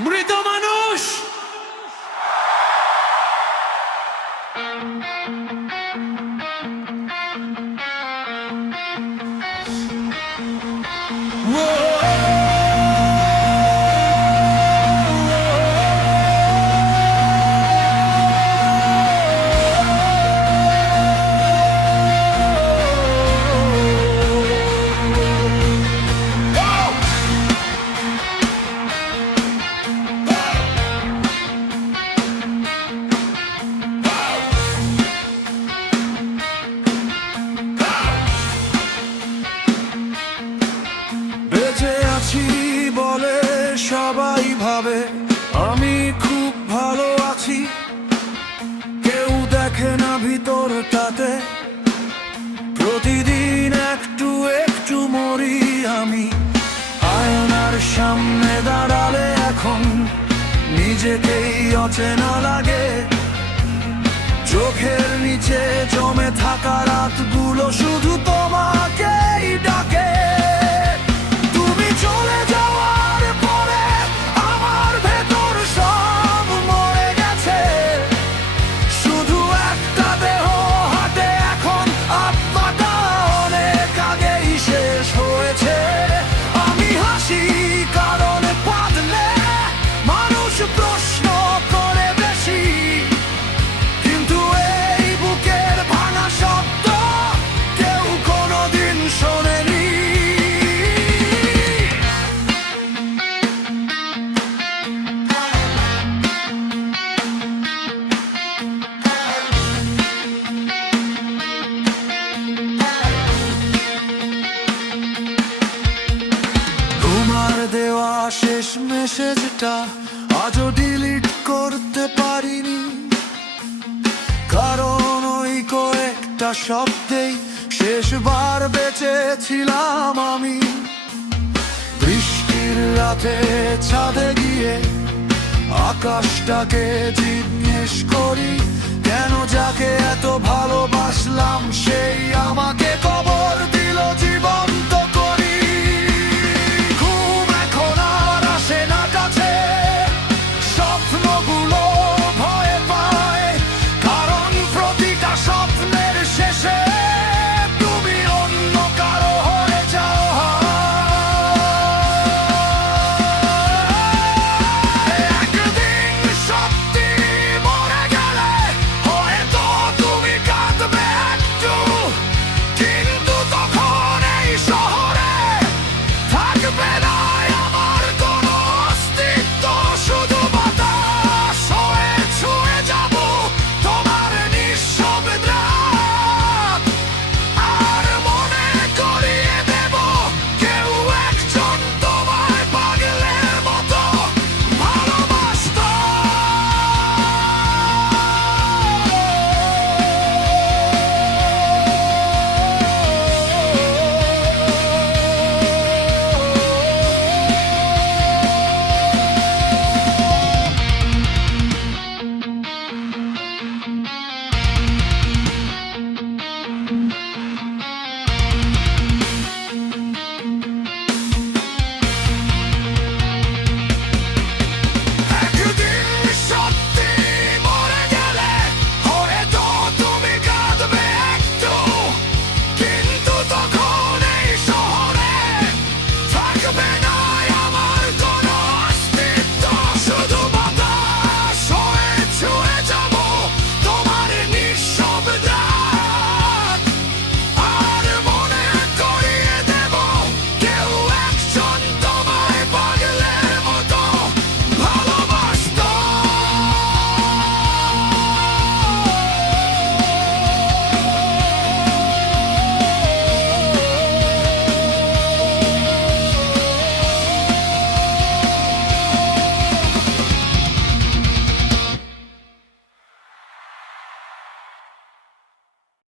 মৃত মানুষ বেঁচে আছি বলে সবাই ভাবে আমি খুব ভালো আছি, কেউ দেখে না ভিতরটাতে। প্রতিদিন একটু একটু মরি আমি, আয়নার সামনে দাঁড়ালে এখন নিজেকেই অচেনা লাগে। চোখের নিচে জমে থাকা রাতগুলো শুধু তোমাকেই ডাকে। তুমি চলে যাওয়ার পরে আমার ভেতর সব মরে গেছে, শুধু একটা দেহ হাতে এখন, আত্মাটা অনেক আগেই শেষ হয়েছে। আমি হাসি কারণ পাতলে মানুষ প্রশ্ন করে বেশি, কিন্তু এই বুকের ভাঙা শব্দ কেউ কোনোদিন শোনেনি। তোমার দেওয়া শেষ মেসেজটা আজও ডিলিট করতে পারিনি, কারণ ওই কয়েকটা শব্দেই শেষবার বেঁচেছিলাম আমি। বৃষ্টির রাতে ছাদে গিয়ে আকাশটাকে জিজ্ঞেস করি, কেন যাকে এত ভালোবাসলাম সেই আমাকে কবর